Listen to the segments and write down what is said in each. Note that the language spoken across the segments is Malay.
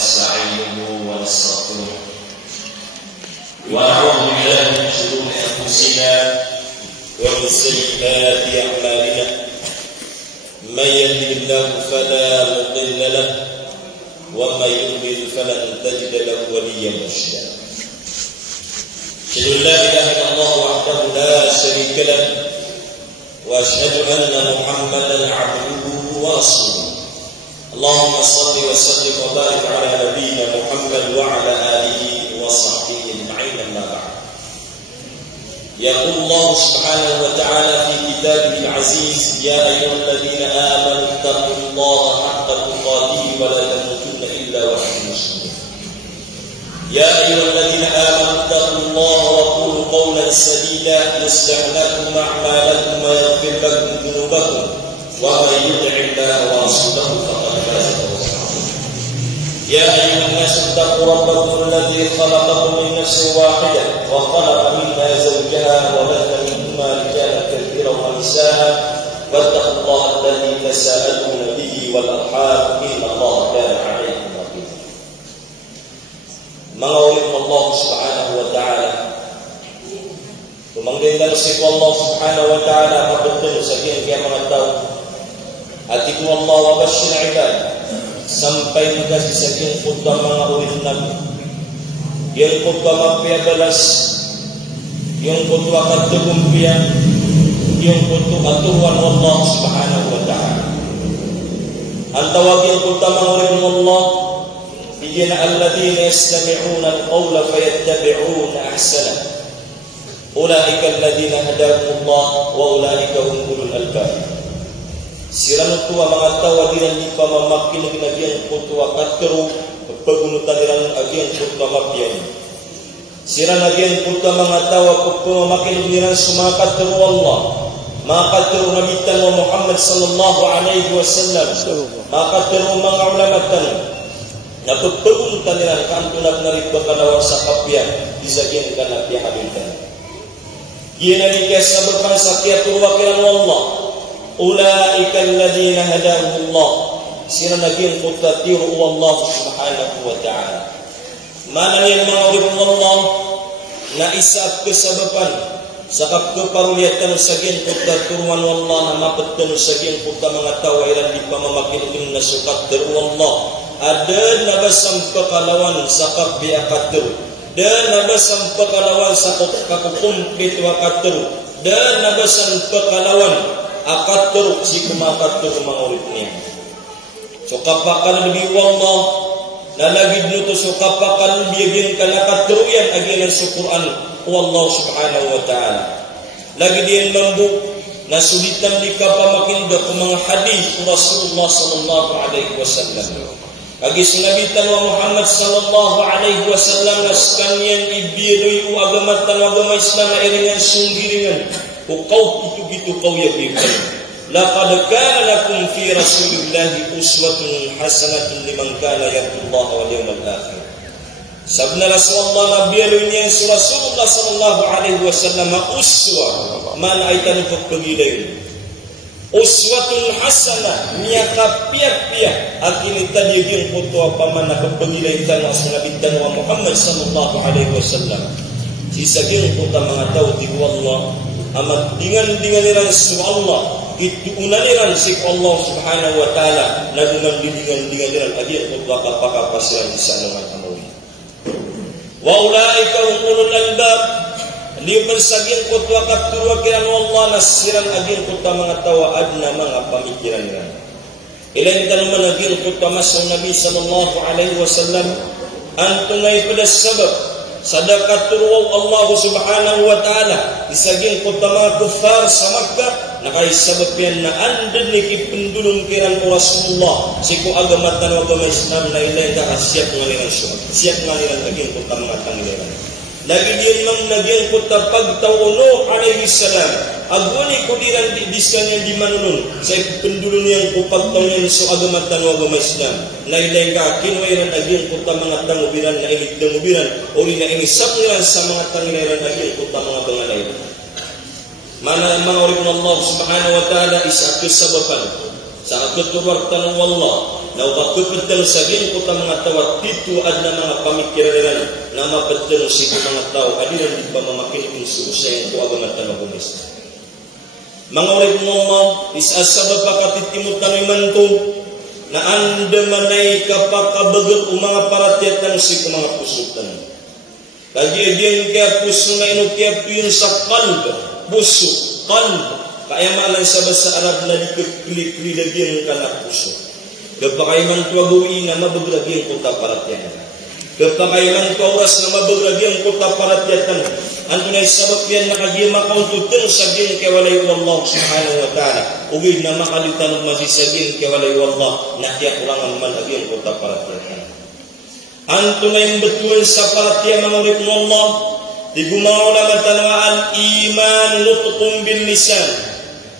ونستعينه ونستغفره ونعوذ بالله من شرور أنفسنا ومن سيئات أعمالنا من يهده الله فلا مضل له ومن يضلل فلن تجد له وليا مرشدا. أشهد أن لا إله إلا الله وحده لا شريك له وأشهد أن محمدا عبده ورسوله. اللهم صل وسلم وبارك على نبينا محمد وعلى آله وصحبه أجمعين. أما بعد، يقول الله سبحانه وتعالى في كتابه العزيز: يا أيها الذين آمنوا اتقوا الله حق تقاته ولا تموتن إلا وأنتم مسلمون. يا أيها الذين آمنوا اتقوا الله وقولوا قولا سديدا يصلح لكم أعمالكم ويغفر لكم ذنوبكم ومن يطع الله ورسوله فقد فاز فوزا عظيما. يا أيها الناس اتقوا ربكم الذي خلقكم من نفس واحدة وخلق منها زوجها وبث منهما رجالا كثيرا ونساء واتقوا الله الذي تساءلون به والأرحام إن الله كان عليكم رقيبا. Mengawali Allah Subhanahu wa taala. Tumanggilan si Allah Subhanahu wa taala mabetul saking kaya mga tao. Atiku Allah wa bashir ibad. Sampai juga saking khutbah mga ulit nabi. Yang khutbah magpiabalas, yung khutbah magtugumpiyan, yung khutbah atuwan Allah Subhanahu wa taala. Ang tawag yung khutbah mga ulit ng Allah, بين الذين يستمعون القول فيتبعون أحسنه أولئك الذين هداهم الله وأولئك هم أولو الألباب. Siran tua mga tawa diran di pamamakin ng agian kutua katero pagpagunutan diran agian kutua mapian. Siran agian kutua mga tawa pamamakin diran sumakat teru Allah, maka teru Nabi Muhammad sallallahu alaihi wasallam, maka teru mga ulamatan napagpagun taniran kantunag na rin bakalawang sa kapya isagin ka na pihabitan. Ginalikas na bakan sa kiyatuwakilan Allah ulaika alladhina hadahumullah sila naging kutatiru Allah subhanahu wa ta'ala. Mana yung mga uribong Allah na isa at kasabapan sa kapkaparuliyatan saging kutaturuan Allah na mapagtano saging kuta mga tawairan di pamamakin na sukat teru Allah. Ada nabasam pekalawan sakap biakatur dan nabasam pekalawan sakap kakumplit wakatur dan nabasam pekalawan akatur si kumakatur mangulitnya. So kapakan lebih Allah lalagid nuto so kapakan biagin kanakatur yan aginan sa Quran Allah subhanahu wa ta'ala. Lagi diyan mambu nasulitan di kapamakin da mga hadith Rasulullah sallallahu alaihi wasallam. Agi sinabitan wa Muhammad sallallahu alaihi wasallam naskanyan ibirui agamatan agama Islam na iringan sunggiringan ukau itu kau ya bikin. Laqad kana lakum fi Rasulillahi uswatun hasanatun liman kana yarjullaha wal yawmal akhir. Sabna Rasulullah Nabi alaihi Rasulullah sallallahu alaihi wasallam uswa man aitan pagpagilay. Uswatun hasanah niya piak akini tadi yung puto paman na kapagilaitan wa sunabitan wa Muhammad sallallahu alaihi wasallam. Sisaging puta mga tao di Allah amat dengan nilang su Allah itu unaniran si Allah subhanahu wa ta'ala nagunan dengan nilang adir puto kapakapasiran di sana ng amoy. Wa ulaika ulul albab ni bersaging kutwa kapturwa kiran Allah nasiran agin kutwa mga tawa adna mga pamikiran nila. Ilan tanuman agin kutwa masang Nabi sallallahu alaihi wasallam antungay pada sabab sadakat turwaw Allah subhanahu wa ta'ala isaging kutwa mga kufar sa Makkah nakaisabab yan na andun ni kipundulong kiran ko Rasulullah siku agamatan wa agama Islam na ilay ka siap ngaliran suat siap ngaliran agin kutwa mga tangiran. Lagi dia menagih kota pagtau Nuh alaihi salam. Aguni kudiran di diskan yang di manunun. Saya pendulun yang kupagtau yang so agama agama Islam. Lain-lain kakin wairan aging kota mga tangubiran na ilit dangubiran. Uli na ini sapiran sa mga tangiran aging kota mga bangalay. Mana mga uribun Allah subhanahu wa ta'ala isa kesababan. Sa ketubartan Allah. na upapapetang saging ko ta mga tao dito ad na mga pamikiran na mapetang si mga tao adiran di pa mamakin kung susay ko agad na gumis. Mga ulit mo mo isasabab pakatitimot na manto na anda manay kapakabagat o mga paratyatan si mga pusutan. Kaya kaya puso na inukya yun sa kalb, puso, kalb. Kaya maalang sa basa Arab na dikipilagyan ka na puso. Kapag man tuwaguin na mabaglagyan ko taparatyan. Kapag man tuwaras na mabaglagyan ko taparatyan. Anto na isabak yan nakagiyama kauntutin sa gin kewalay Allah subhanahu wa ta'ala. Ugid na makalitan ng masisagin kewalay Allah na tiyak ulangan malagyan ko taparatyan. Anto na yung betul sa paratyan mga ulit mo Allah. Di gumawa na al-iman nutqum bil lisan.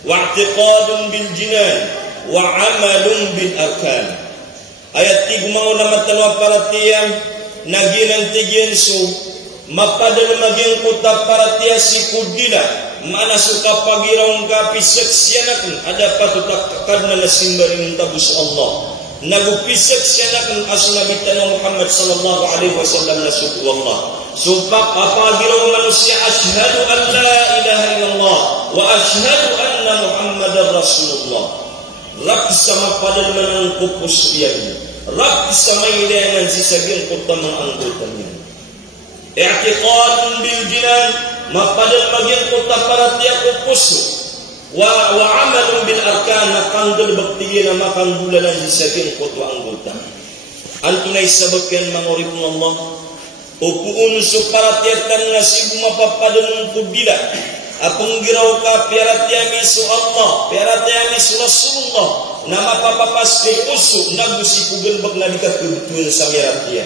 Wa'tiqadun bil jinan wa 'amalun bil arkan. Ayat 3 mga ulama paratiyan naginang tigyan so mapadal maging kuta paratiya si kudila mana suka pagiraw ka pisaksyanakun ada patutakad na nasimbarin tabus Allah nagupisak siya na asnabitan Muhammad sallallahu alaihi wasallam na suku Allah supak apagiraw manusia ashhadu an la ilaha illallah wa ashhadu anna Muhammadar Rasulullah rak sama padal manang kupus iyan rak sama ilangan sisagin kutamang anggotanya i'tiqadun bil jinan mapadal maging kutaparatiya kupusu wa amalun bil arkan nakanggal baktiya na makanggulan sisagin kutwa anggota antunay sabagyan mangurip ng Allah upuun suparatiatan nga si mapapadal kubila apong giraw ka piaratiami su Allah piaratiami su Rasulullah na mapapapas kay uso nagusikugan bagla dikatubtun sa miratiya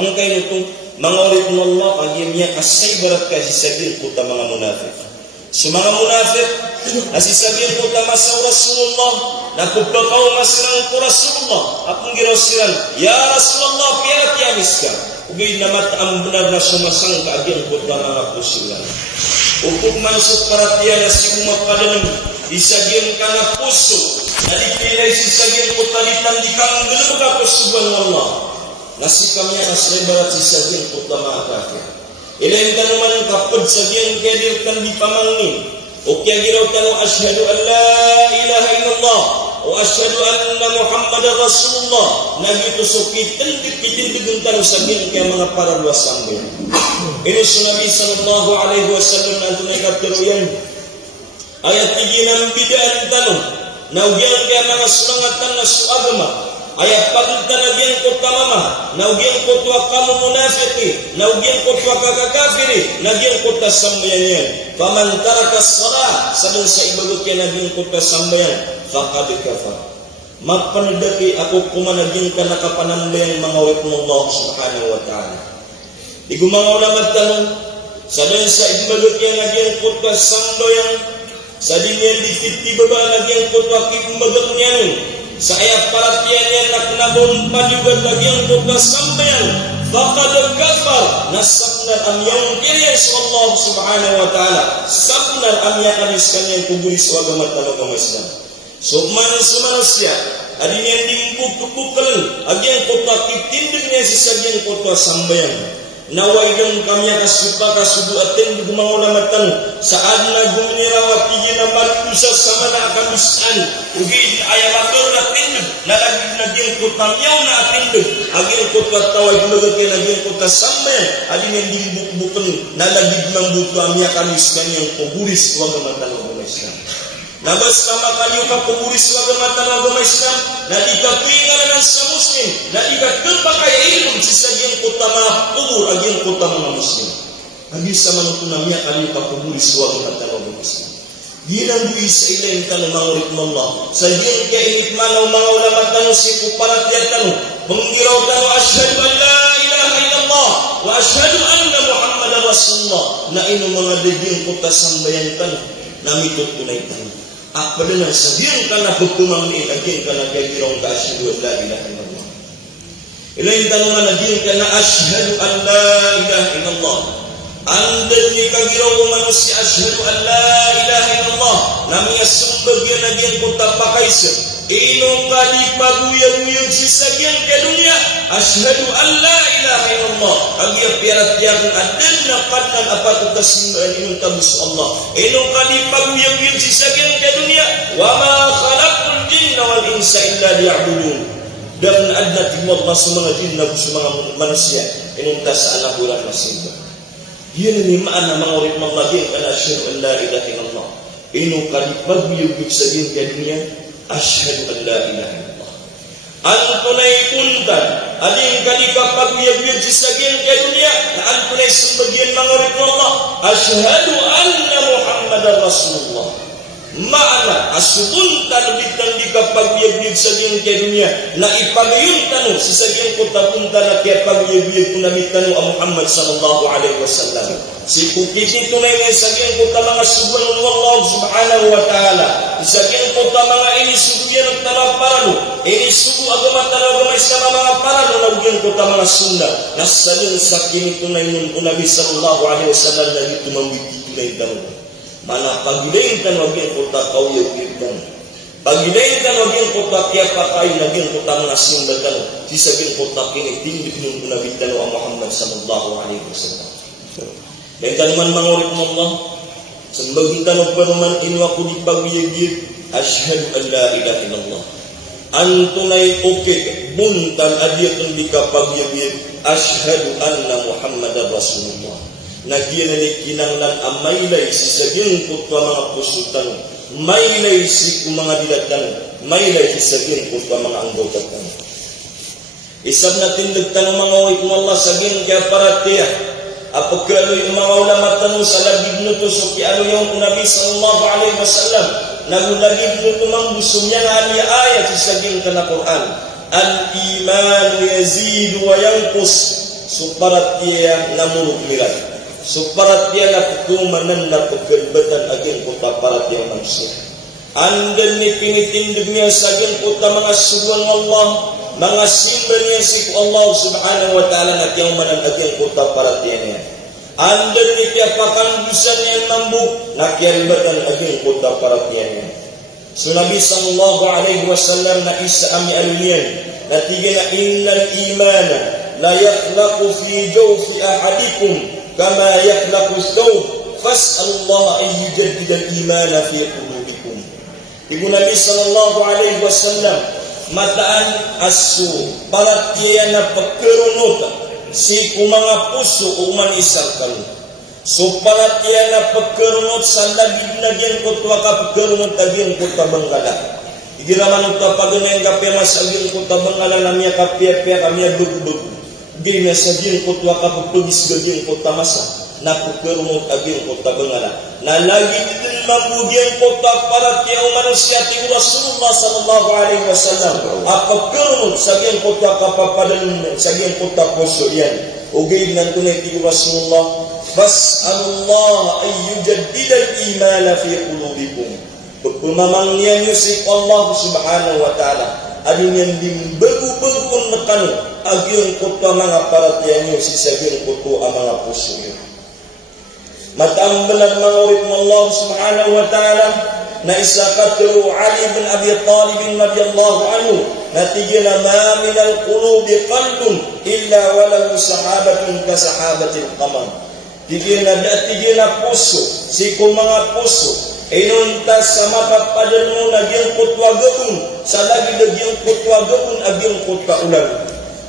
ang kayo itong mangurip ng Allah agimya asay barat ka sisagin kuta mga munafik si mga munafik asisagin kuta masaw Rasulullah nakupakaw masirang ko Rasulullah apong giraw silang ya Rasulullah piaratiamis ka ugay namat ang benar na sumasang kaagyan kuta mga pusilan upuk masuk perhatian si umat padanan isagin kana puso na dipilay sisagin kutalitan di kang beluga pusuban Allah nasi kami asrebarat sisagin kutama kafir ilain tanuman kapad sagin kedirkan di pamangni o kaya giraw tanu asyhadu an la ilaha illallah wa asyhadu anna Muhammadar Rasulullah nagito sukitan dikitin tanu sagin kaya mga para luas sambil ini Nabi sallallahu alaihi wasallam nanti nakaturuyan ayat 3 ng bidaan tanong naugian kaya mga sumangatan na su agama ayat 4 tanagyan ko tamama naugian ko tuwa kamu munafiki naugian ko tuwa kakakafiri nagyan ko tasambayan yan faman taraka salat sabang sa ibagot kaya nagyan ko tasambayan faqad kafar mapanadaki ako kumanagyan ka nakapanambayan mga ulit ng Allah subhanahu wa ta'ala igumangaw naman tanong sa doon sa ibagot yang nagyang kutwa sambayang sa dinyan dikiti baba nagyang kutwa kikumbagat niyan sa ayat paratiyan yan naknabon paligad nagyang kutwa sambayang bakad kafar nasabnar amyang kiriyan sa Allah subhanahu wa ta'ala sabnar amyang kanis kanyang kubulis o agamat talagang Islam so manusia adinyan dimbuk-buk-bukalan agyang kutwa kitindig niya sisagyang kutwa sambayang nawayang kami kasupa kasudu atin gumangaw na matang saan na gumirawat na malusa sama na akabisan ugi ayamakor na tindag nalagid na diyang kutamyaw na atindog aging kutwa taway gumagat kaya na diyang kutasambayan adin yung dimbuk-bukan nalagid ng buto amya kamis kanyang kuburis wag matang ng Islam nabas kama kayo ka kuburis wag matang ng Islam na ikapingan ng sa Muslim na ikagpakayainom sisagyang kutama kubur agyang kutama ng Muslim agis sa manutunamya kayo ka kuburis wag matang ng Islam ginanduy sa ilayin ka ng mga ritmo Allah sa iyong kainit manaw mga ulamat tanong si kuparatyan tanong menggiraw tanong asyhadu an la ilaha illallah wa asyhadu anna Muhammadar Rasulullah na ino mga daging kutasambayan tanong na mitutunay tanong apala na sabihin ka na pagkumang ni aging ka na kagiraw ka asyhadu an la ilaha illallah ilayin tanong na naging ka na asyhadu an la ilaha illallah andan ni kagiraw manusia asyhadu an la ilaha illallah namanya sembagyan aging kutapakaisa ino kali paguyag-uyag si sagyang ke dunia asyhadu an la ilaha illallah agi piarat-piaran adan na kadnan apa kasimbahan inung tabus Allah ino kali paguyag-uyag si sagyang ke dunia wa ma khalaqul jinna wal insa illa liya'budun dan adna Allah semua jin dan semua manusia inung tas anak bulan masinta ieu ni makna mangurip mallagin kana asyhadu an la ilaha illallah ino kali paguyag-uyag sagyang ke dunia asyhadu an la ilaha illallah antunay puntan ading kalika paguyag-uyag si sagyang ke dunia na antunay sembagian mangurip Allah asyhadu anna muhammadar rasulullah makna asubuntan bitan di kapaguyag-uyag sagyang ke dunia na ipagayuntan si sagyang kota puntan na kaya paguyag-uyag kunabitan o Muhammad sallallahu alaihi wasallam si kukiti tunay nga sagyang kota mga subhanahu Allah subhanahu wa ta'ala sagyang kota mga ini subuyan ng talaparano ini subu agama talaga sa mga parano na ugyang kota mga sunda nasalin sa kini tunay ng Nabi sallallahu alaihi wasallam na ito mawiti tunay tanong mana pagilayan waging kota kauyag-uyag pagilayan waging kota kaya pakain naging kota mga simbatan si saging kota kini tinggi ng Nabi tanong Muhammad sallallahu alaihi wasallam dan tanuman mangurip mo Allah sembaging tanong pa naman inwa ko di paguyag-uyag asyhadu an la ilaha illallah antunay okay buntan adiyatun di kapaguyag-uyag asyhadu anna muhammadar rasulullah Nagyan ni kinanglan amaylay si saging kutwa mga pusutan maylay si mga dilatan maylay si saging kutwa mga anggotatan isab natin nagtanong mga ulit mo Allah saging kaya paratiya apagkaloy mga ulama tanong sa labig nuto so kialo yung Nabi sallallahu alaihi wasallam nagulagig nuto mang gusto niya nga niya ayat si saging ka na Quran al-iman yazidu wa yanqus so paratiya namurog milat so parat dia na kumanan na pagkalbatan aging kota parat yang manusia andan ni pinitindig niya sa aging kota mga suwang Allah mga simbal niya si Allah subhanahu wa ta'ala na tiyang manan aging kota parat niya andan ni tiapakan busan niya mambu na kialbatan aging kota parat niya so Nabi sallallahu alaihi wasallam na isa ami aluniyan na tigil na innal imana la yakhlaqu fi jawfi ahadikum kama yakhlaqu thawb fas'alullah an yujaddida al-iman fi qulubikum Ibu Nabi sallallahu alaihi wasallam mataan asu paratiyan na pagkerunot si kumanga puso uman isarkan so paratiyan na pagkerunot sa lagid-lagyan kutwa ka pagkerunot agyan kutwa bangala igiraman ito paganayin kapya masagyan kutwa bangala namya kapya-pya kamya dug-dug gina sa din kutwa ka pagpagis gagyan kutwa masa na pagkerunot agyan kutwa bangala na lagi din mabugyan kutwa para tiyaw manusia ti Rasulullah sallallahu alaihi wasallam apagkerunot sa agyan kutwa kapapadan sa agyan kutwa poso yan ugay nantunay ti Rasulullah fas'alullah ay yujaddida al-iman fi qulubikum pagkumamangyan nyo si Allah subhanahu wa ta'ala adin yan din bagu-bagun na kanu agyon kutwa mga paratiyan nyo si sabihin kutwa ang mga puso nyo matambalan mga urit mo Allah subhanahu wa ta'ala na isa katru Ali bin Abi Talib radiyallahu anhu natigil na ma min al-qulubi qalbun illa walahu sahabatun ka sahabatil qamar tigil na puso si kung mga puso inuntas sa mapapadan mo nagyang kutwa gabun sa lagi nagyang kutwa gabun agyang kutwa ulan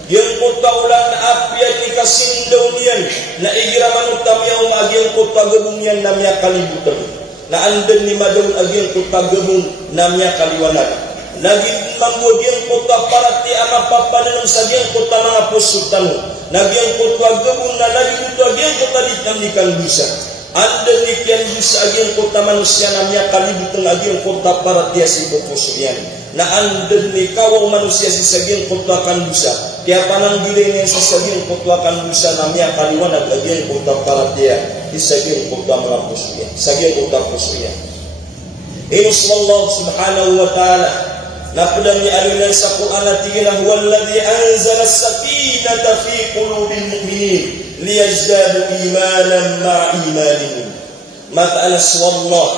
yung kutwa ulan na apya ni kasindaw niyan na igiraman utamyaw agyang kutwa gabun yan na miya kalibutan na andan ni madawon agyang kutwa gabun na miya kaliwanan naging mambod yung kutwa para ti ama papadan sa agyang kutwa mga pusutan nagyang kutwa gabun na lagi kutwa agyang kutwa ditang busa anda ni kian bisa agyang kota manusia namanya kalibutan agyang kota para dia si pupusuyan na anda ni kawang manusia si sagyang kota kan bisa tiap panang bilin yang si sagyang kota kan bisa namanya kaliwan agyang kota para dia di sagyang kota mga pusuyan sagyang kota pusuyan Allah subhanahu wa ta'ala napudang ni alunan sa Quran na tigina huwalladhi anzala sakinata fi qulubil mu'minin liyazdadu imanan ma'a imanihim mata'alas wallah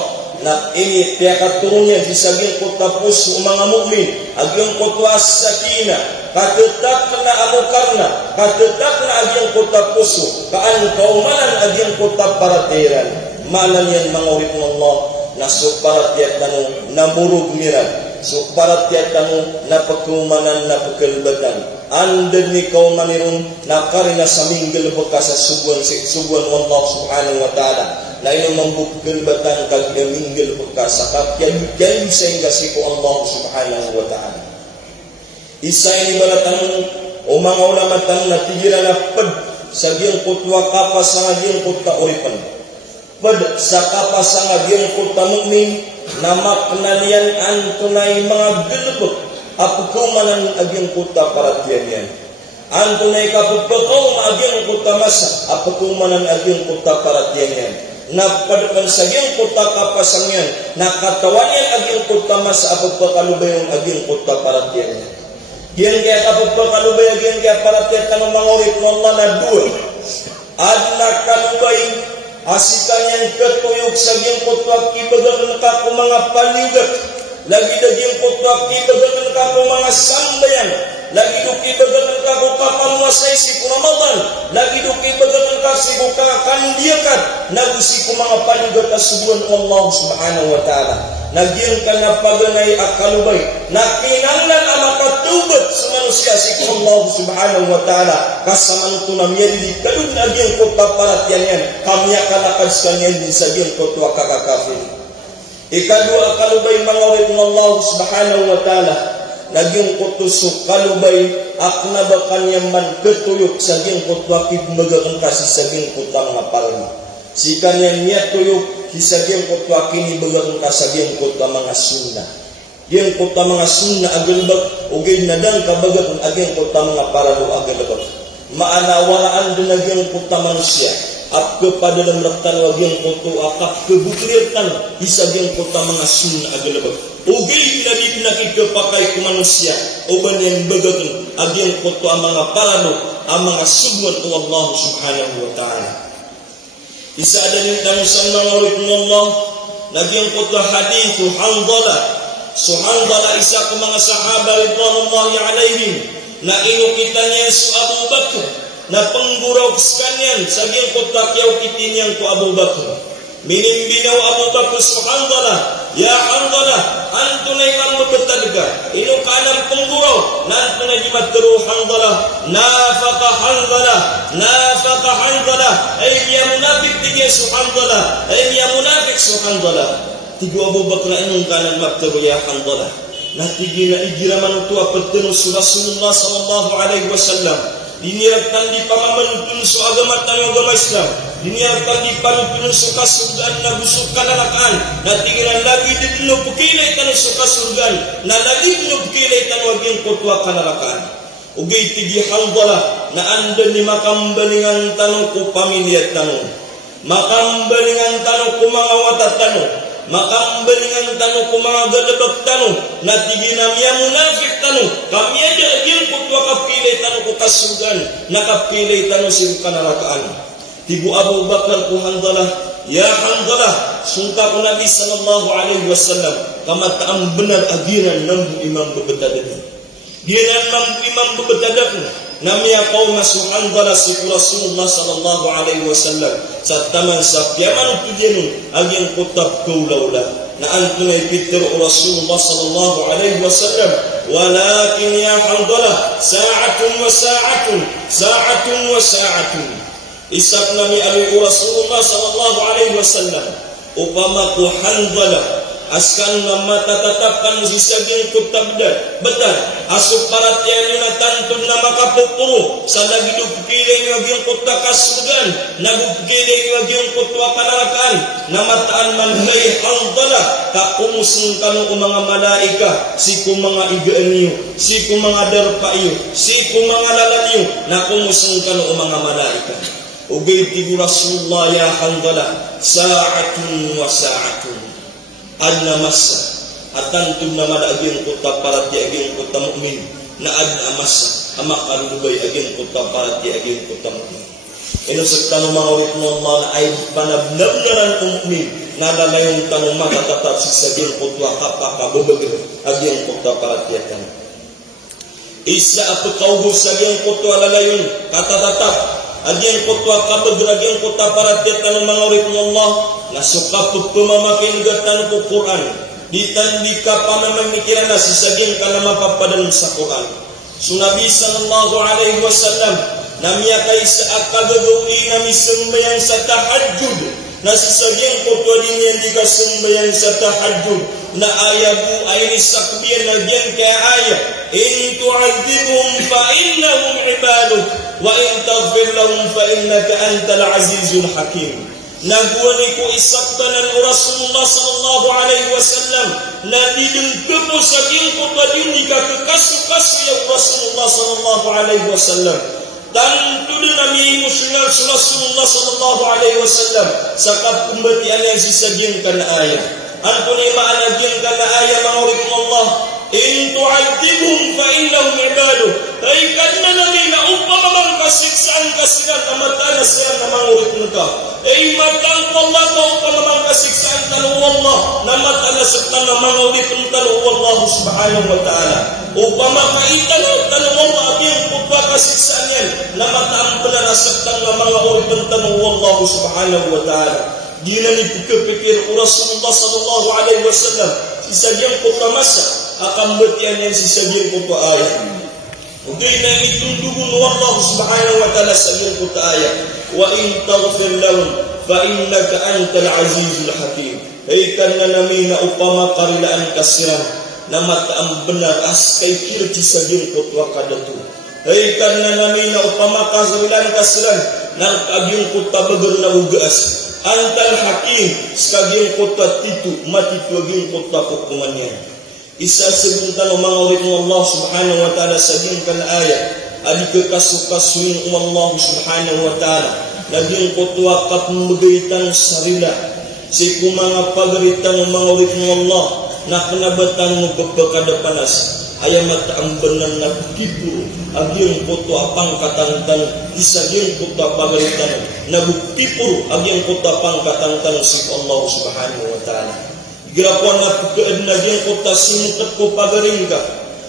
na ini tiada turunnya di saging kota pusu mga mukmin agyong kota sakina katetak na amukarna katetak na agyong kota pusu kaan kaumanan agyong kota paratiran manan yan mga urit ng Allah na suparatiat nanu namurug miran suparatiat nanu na pagkumanan na pagkalbatan anden ni kaumanirun na karina sa minggil bekas sa subuan Allah subhanahu wa ta'ala na ino mambukil batang kag minggil bekas sa kapyan sehingga siku Allah subhanahu wa ta'ala isa ini balatan o mga ulamatan na tigilan na pad sa giyang kutwa kapas sa giyang kutwa uripan pad sa kapas sa giyang kutwa mukmin na maknanian ang tunay mga gilbot apukumanan agiyang kutwa paratiyan yan ang tunay kapupakaw agiyang kutwa masa apukumanan agiyang kutwa paratiyan yan napadpan sa giyang kutwa kapasang yan nakatawan yan agiyang kutwa masa apupakalubayon agiyang kutwa paratiyan yan yan kaya kapupakalubayon agiyang kaya paratiyan ka ng mga urit ng Allah na duwa at nakalubay asikan yan katuyog sa giyang kutwa kibagan ka kung mga paligat lagi daging kutwa kibagan ka kung mga sambayan lagi do kibagan ka kung kapamuasay si Ramadan lagi do kibagan ka si kakandiyakat nagusi kung mga paligat na subuan Allah subhanahu wa ta'ala nagyan ka na paganay at kalubay na kinanglan ang makatubat sa manusia si Allah subhanahu wa ta'ala kasaman ito na miyali kalub na agyan ko paparatiyan yan kamya kalakas kanyan din sa agyan ko tuwa kakakafin ikadua kalubay mga ulit ng Allah subhanahu wa ta'ala nagyang kutusok kalubay akna ba kanyang man ketuyok sa agyan ko tuwa kibmagaan kasi sa agyan ko tuwa mga parma si kanyang niya tuyok hisagyan ko tuwa kinibagang kasagyan ko tuwa mga sunna yan ko tuwa mga sunna agalbag ugay nadang kabagat agyan ko tuwa mga paralo agalbag maanawalaan din agyan ko tuwa manusia at kepada dalam raktan agyan ko tuwa akap kebukriyatan hisagyan ko tuwa mga sunna agalbag ugay nadi pinakikapakai ko manusia uban yang bagatan agyan ko tuwa mga paralo ang mga subuan ko Allah subhanahu wa ta'ala isa ada ni dalam sanang ulit ng Allah nagyang kutwa hadithu Hanzalah so Hanzalah isa ko mga sahaba ridwanullahi alaihim na inukitanya su Abu Bakr na pangguraw kanyan sabiang kutwa kiyaw kitinyang ko Abu Bakr minimbinaw Abu Bakr su Hanzalah ya Hanzalah antunay mamabetadga ino kanang pangguraw na antunay di matero Hanzalah nafaqa Hanzalah ay niya munafik tiga su Hanzalah ay niya munafik su Hanzalah tiga Abu Bakr inong kanang matero ya Hanzalah na tiga na igiraman ito apatino su Rasulullah sallallahu alaihi wasallam diniraktan di pamamanutun su agama tayo agama Islam diniraktan di panutun su kasurgaan na busuk kanalakaan na tigiran lagi dino pukilay tanu su kasurgaan na lagi dino pukilay tanu aging kutwa kanalakaan ugay tigi Hanzalah na anda ni makambalingan tanu ku pamilya tanu makambalingan tanu ku mga watat tanu makambalingan tanu ku mga gadabak tanu na tigi na miya munafik tanu kami aja aging kutwa kapilay tanu ku kasurgaan na kapilay tanu si kanalakaan tibu Abu Bakar ku Hanzalah ya Hanzalah sungka ku Nabi sallallahu alaihi wasallam kamataan benar agiran nambu imam bebetadaku giran nambu imam bebetadaku namanya kaum masuk Hanzalah si Rasulullah sallallahu alaihi wasallam sataman sapyaman tujenun aging kutab kaulaula na antunay pitir Rasulullah sallallahu alaihi wasallam walakin ya Hanzalah sa'atun wa sa'atun isap nami alaihi Rasulullah sallallahu alaihi wasallam upama ku Hanzalah askan nama tatatapkan sisaging kutabda betal asuk paratian na tantun nama kapupuru sadagi dupkilay ngagyong kutta kasurgan nagupkilay ngagyong kutwa kanarakan namataan manhay Hanzalah kakumusing kanu mga malaika si ku mga igaanyo si ku mga darpaiyo si ku mga lalaniyo nakumusing kanu mga malaika ugay tigu Rasulullah ya Hanzalah sa'atun wa sa'atun adna masa atantum nama aging kota parati aging kota mukmin na adna masa ama kalubay aging kota parati aging kota mukmin ino sa tanong mga ulit mo mga ay panabnabnaran mukmin nalalayon tanong matatatap si saging kutwa kapakababagir aging kutwa paratiatan. Isa apakaugo saging kutwa lalayon katatatap aging kutwa kabagir aging kutwa paratiatan ng mga urit ng Allah na sukapot pumamakin gatan ko Quran ditandika pamamikiran na si saging ka na mapapadalong sa Quran. So Nabi sallallahu alaihi wasallam namia kay sa akagagawi na misembayang sa tahajjud na si saging kutwa din yan di ka sembayang sa tahajjud na ayabu ay nisakbiyan na dyan kaya ayah in tu'adhibhum fa innahum ibaduk wa in taghfir lahum fa innaka antal azizul hakim. Nagwani ko isaktanan o Rasulullah sallallahu alaihi wasallam na didengkepo saging kutwa din di ka kekasu-kasu ya Rasulullah sallallahu alaihi wasallam. Dan tudu nami musulah Rasulullah sallallahu alaihi wasallam sakap kumbatian yang sisajin kana ayat. Antuni ma'ana jin kana ayat ma'urid Allah in tu'adzibhum fa innahum ibadu. Ay kana nami na upama man kasiksaan kasiran na matana siya na ma'urid naka. Ay matang Allah ka upama man kasiksaan tanu Allah na matana sa na ma'urid tanu Allah subhanahu wa ta'ala. Upama kaitan tanu Allah abiyang kutwa kasiksaan yan na mataampunan asaktan na mga urid tanu Allah subhanahu wa ta'ala. Di na ni pikir-pikir Rasulullah sallallahu alaihi wasallam sisagyang kutwa masa akan betian yang sisagyang kutwa ayat. Ugay na itundugun Allah subhanahu wa ta'ala sagyang kutwa ayat. Wa in taghfir lahum fa innaka antal azizul hakim. Haikan na namin na upama karilaan kasiran na mataang benar askay kirti sagyang kutwa kadatu. Haikan na namin na upama karilaan kasiran ng agyong kutwa bagar na ugas. Antal hakim sekaging kota titu mati tuaging kota hukumannya. Isa sebentar mga ulit ng Allah subhanahu wa ta'ala saging kan ayat adi kekasukasuin Allah subhanahu wa ta'ala naging kotwa kapmagaitan sarila si kumanga pagaritan ng mga ulit ng Allah na kanabatan mo pagpakadapanas ayam ang benar na kipuro aging koto apang katangtan isaging koto pagalitan na kipuro aging koto apang katangtan si Allah subhanahu wa ta'ala. Girapuan na pukaan na aging koto sinukat ko pagaring ka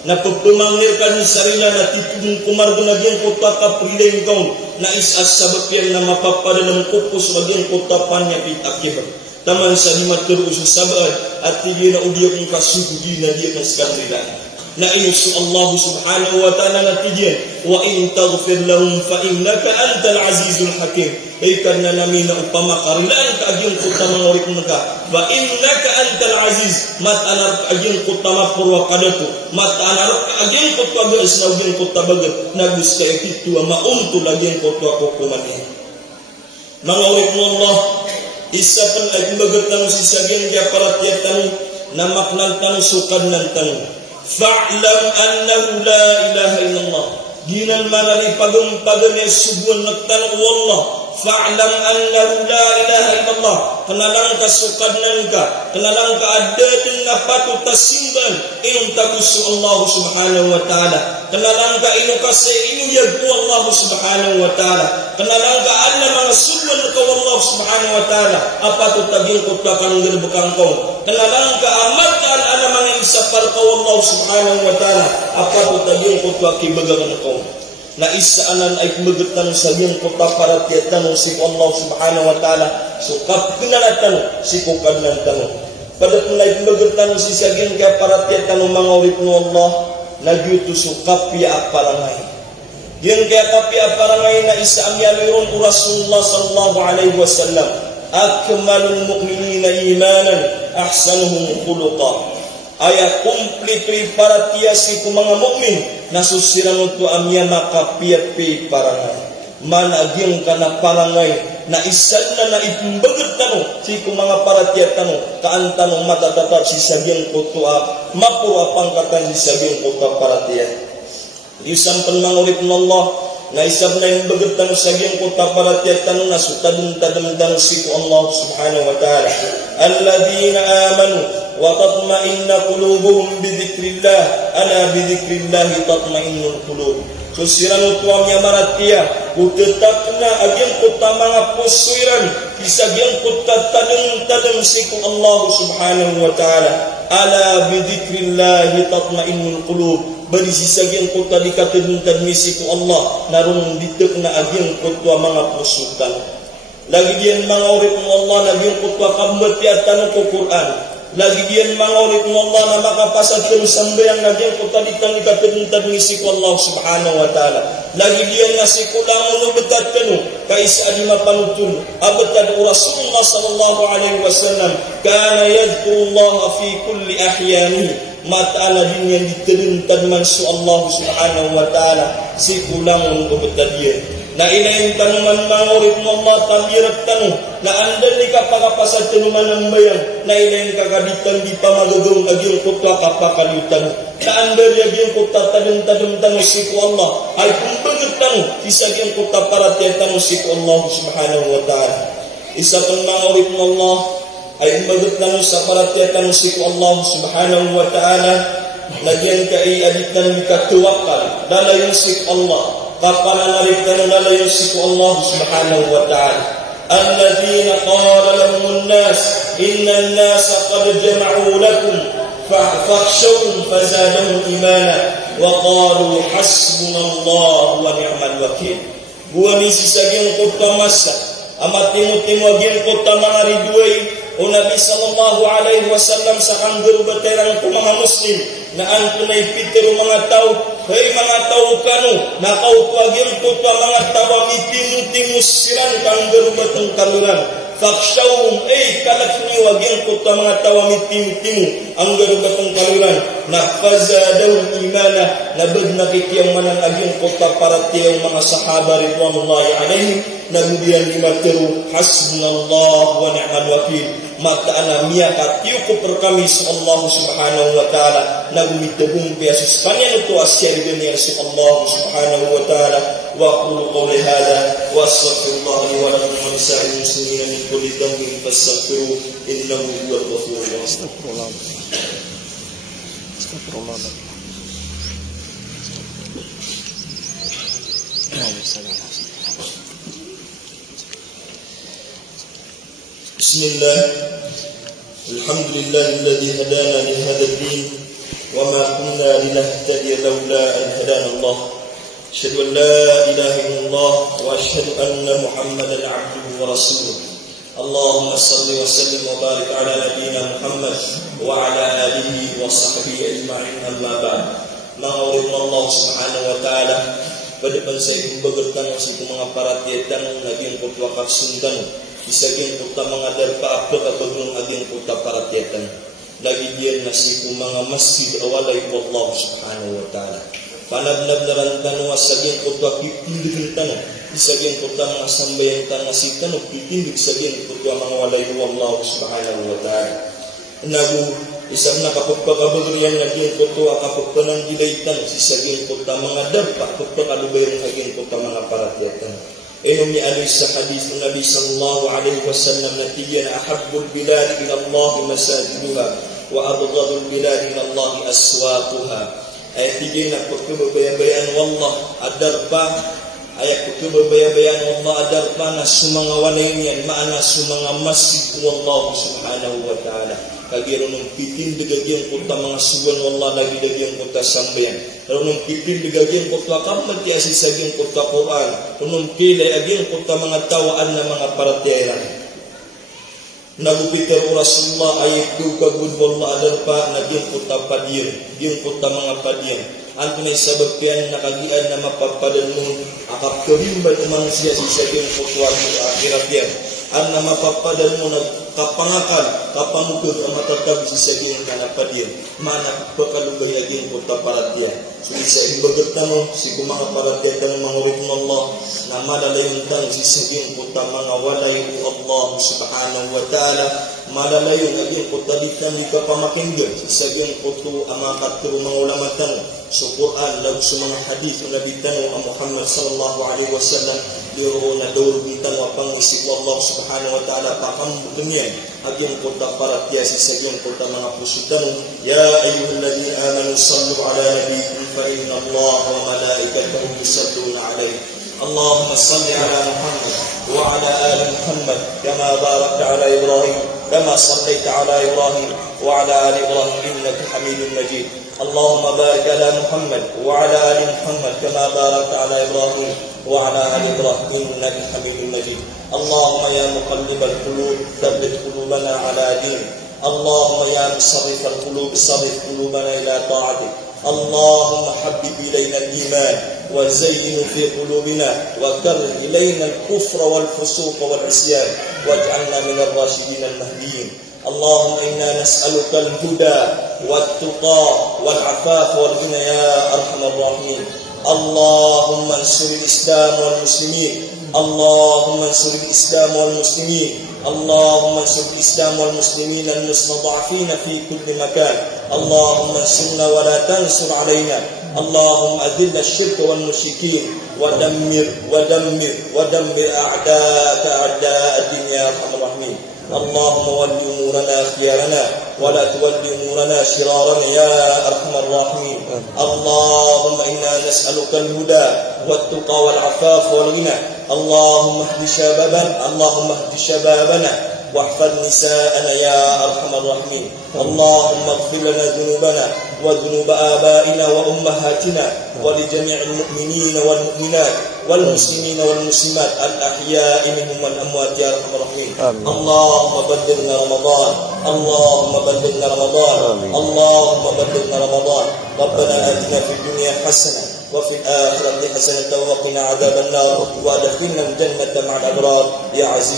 na pagpamangir ka ni sarila na tipong kumargo na aging koto kapriling kaun na isas sabab yan na mapapadalang kupos aging koto panyapit akibat taman sa lima terus sabar at hindi na udiyak ng kasugo di na diyak ng skandrilan na inusu Allah subhanahu wa ta'ala natijan wa in taghfir lahum fa innaka antal azizul hakim. Ikan na namin na upama karilaan ka agyong kutama ngorik mga wa innaka antal aziz mat anar agyong kutama purwa kadatu mat anar agyong kutwa is na agyong kutabagat na gusto ikitu mauntul agyong kutwa kukumani mga ngorik mo Allah isa pan agyong bagatang sisaging kaya paratiatan na maknantang sukad ng tanong fa'lam annahu la ilaha illallah ginan manani pagum-pagum ya subuhan nagtanong wallah fa'lam annahu la ilaha illallah kenalang ka sukadnan ka kenalang ka adatin na patut tasimban in tagusu Allah subhanahu wa ta'ala kenalang ka inu kasi inu yagpu Allah subhanahu wa ta'ala kenalang ka anna mga subuhan ka Allah subhanahu wa ta'ala apa tu taging kutlakan gerbekang kau kenalang ka amatkan anna mga isapar ka Allah subhanahu wa ta'ala apa tu taging kutlaki bagagan kau na isaanan ay kumagatan sa iyong kota para tiyatan si Allah subhanahu wa ta'ala so kapinalatan si kukadlan tanong pada tunay kumagatan si saging kaya para tiyatan mga ulit ng Allah na dito so kapya aparangay yun kaya kapya aparangay na isaang yamiron Rasulullah sallallahu alaihi wasallam akmalul mu'minina imanan ahsanuhum khuluqa ayat komplit para tiasi ku mga mukmin nasusirang untuk amya makapiat pe parangay managing kana parangay na isan na ipumbagat tanong si ku mga para tiat tanong kaan tanong matatatar si sagyang kutua mapura pangkatan si sagyang kutua para tiat disampan mangulit ng Allah na isab na yung bagat tanong sagyang kutua para tiat tanong nasutadong si ku Allah subhanahu wa ta'ala alladhina amanu wa tatma'inna qulubuhum bi dzikrillah ala bi dzikrillah tatma'innul qulub. So sirang tuamnya maratia kutetapna aging kota mga pusuiran isagyang kota tadeng siku Allah subhanahu wa ta'ala. Ala bidhikrillahi tatma'innul qulub. Bari sisagyang kota dikatadungtad misiku Allah narong ditekna aging kota mga pusukan. Lagi diyan mga urit ng Allah naging kota kambatiatan ko Quran. Lagi diyan mga urit ng Allah na makapasad terus sambayang naging kota dikatadungtad misiku Allah subhanahu wa ta'ala. Lagi diyan nga si kulang betat kanu kaisa di mapanutun abad Rasulullah sallallahu alaihi wasallam kana yadhkurullah fi kulli ahyanihi mata'ala din yang diterintad mansu Allah subhanahu wa ta'ala si kulang betat dia na inayin tanuman mangurit mo Allah tambirat tanu na andal ni kapagapasad tanuman ng bayang na inayin kakaditan di pamagagong aging kutwa kapakalutan na andal aging kutwa tadong tanu siku Allah ay kumbagat tanu isaging kutwa paratiyan tanu siku Allah subhanahu wa ta'ala. Isa pang mangurit mo Allah ay kumbagat tanu sa paratiyan tanu siku Allah subhanahu wa ta'ala lagyan ka iaditan mikatuwakal lalayon siku Allah kapana nariktan lalayon siku Allah subhanahu wa ta'ala. Alladhina qala lahumun nas innan nasa qad jama'u lakum fakhshawhum fazadahum imana wa qalu hasbunallahu wa ni'mal wakil. Buani sisaging kota masa amat timu-timu aging kota mga ridway o Nabi sallallahu alaihi wasallam sa kanggur baterang ko mga muslim na ang tunay pitero mga tao hey mga tao kanu na kautuagim ko pa mga tao mitimu-timu siran kanggur batang kaluran fakshawum kalat ni waging ko ta mga tao mitimu-timu ang garo batang kaluran na fazadahum imana na badna kikiyang manang aging ko ta para tiyang mga sahaba ridwanullahi alaihim nagudian lima teru hasbunallah wa ni'mal wakil maka ana miyaka tiuko perkami sa Allah subhanahu wa ta'ala nagumitagong biasis panyan ito asyari ganyan si Allah subhanahu wa ta'ala wa aqulu qawli hadha wa astaghfirullah li wa lakum wa lisa'il muslimina min kulli dhanbin fastaghfiruhu innahu huwal ghafurur rahim. Astaghfirullah. Bismillah. Alhamdulillah alladhi hadana li hadha ad-din wa ma kunna linahtadiya lawla an hadana Allah. Asyhadu an la ilaha illallah wa asyhadu anna Muhammadan 'abduhu wa rasuluh. Allahumma salli wa sallim wa barik ala nabiyyina Muhammad wa ala alihi wa sahbihi ajma'in amma ba'd. Mangawin Allah subhanahu wa ta'ala pada pansa ibu begertan sa mga paratiyetan naging kutwakak sundan isaging kuta mga darpa apdo kapag aging kuta paratiyetan lagi diyan nasi mga masjid awalay Allah subhanahu wa ta'ala panadnablaran tanu asaging kutwa pitindig tanu isaging kuta mga sambayang tanasi tanu pitindig saging kutwa mga walay Allah subhanahu wa ta'ala nagu isang nakapagpakabagriyan naging kutwa kapagpanang gilaitan sisaging kuta mga darpa kapagpakalubayan naging kuta mga paratiyetan. Ini alis sa hadis Nabi sallallahu alaihi wasallam natiyan ahabbul bilad ila Allah masajiduha wa abghadul bilad ila Allah aswatuha. Ayat tiga nak pagkababayan wallah adarpa ayat pagkababayan wallah adarpa na sumanga walayan maana sumanga masjid wallah subhanahu wa ta'ala. Kagiro nung pitin digagyan kota mga suwan wallah lagi dagyan kota sambayan. Nung pitin digagyan kota kamat ya sisagyan kota Quran. Nung pilay agyan kota mga tawaan na mga paratiyaran. Nagupitar Rasulullah ayat tu kagud wallah adarpa nagyang kota padir, gyang kota mga padir. Anto na sabab kaya nakagian na mapapadan mo akap karimbay umang siya sisagyan kota akhirat yan. Ang na mapapadan mo kapangakan kapamukod ang matatag si saging kanapadir mana pakalugay aging kota paratya so isa ibagat na mo si kumanga paratya tanong mangurit mo Allah na malalayon tang si saging kota mga walay Allah subhanahu wa ta'ala malalayon aging kota dikan di kapamakinggan si saging kota ang mga katuro mga ulamatan so Quran lag sa mga hadith na bitano ang Muhammad sallallahu alaihi wasallam diro na dawr bitan wa pangisi Allah subhanahu wa ta'ala pakambutin niya aging kota paratya si saging kota mga pusitan ya ayyuhalladzina amanu sallu ala nabiyyikum fa inna Allaha wa malaikatahu yusalluna alaihi اللهم صل على محمد وعلى آل محمد كما باركت على إبراهيم كما صليت على إبراهيم وعلى آل إبراهيم إنك حميد مجيد. اللهم بارك على محمد وعلى آل محمد كما باركت على إبراهيم وعلى آل إبراهيم إنك حميد مجيد. اللهم يا مقلب القلوب ثبت قلوبنا على دينك. اللهم يا مصرف القلوب صرف قلوبنا إلى طاعتك. اللهم حبب إلينا الإيمان وزينه في قلوبنا وكره إلينا الكفر والفسوق والعصيان واجعلنا من الراشدين المهديين. اللهم إنا نسألك الهدى والتقى والعفاف والغنى يا أرحم الراحمين. اللهم انصر الإسلام والمسلمين. اللهم انصر الإسلام والمسلمين. اللهم انصر الإسلام والمسلمين المستضعفين في كل مكان. اللهم انصرنا ولا تنصر علينا. اللهم أذل الشرك والمشركين ودمر أعداءك أعداء الدين يا أرحم الراحمين. اللهم ول أمورنا خيارنا ولا تول أمورنا شرارنا يا أرحم الراحمين. اللهم إنا نسألك الهدى والتقى والعفاف والغنى. اللهم اهد شبابنا واحفظ نساءنا يا أرحم الراحمين. اللهم اغفر لنا ذنوبنا وذنوب آبائنا وأمهاتنا ولجميع المؤمنين والمؤمنات والمسلمين والمسلمات الأحياء منهم والأموات يا أرحم الراحمين. اللهم بلغنا رمضان. اللهم بلغنا رمضان. اللهم بلغنا رمضان. ربنا آتنا في الدنيا حسنة وفي الآخرة حسنة وقنا عذاب النار وأدخلنا الجنة مع الأبرار يا عزيز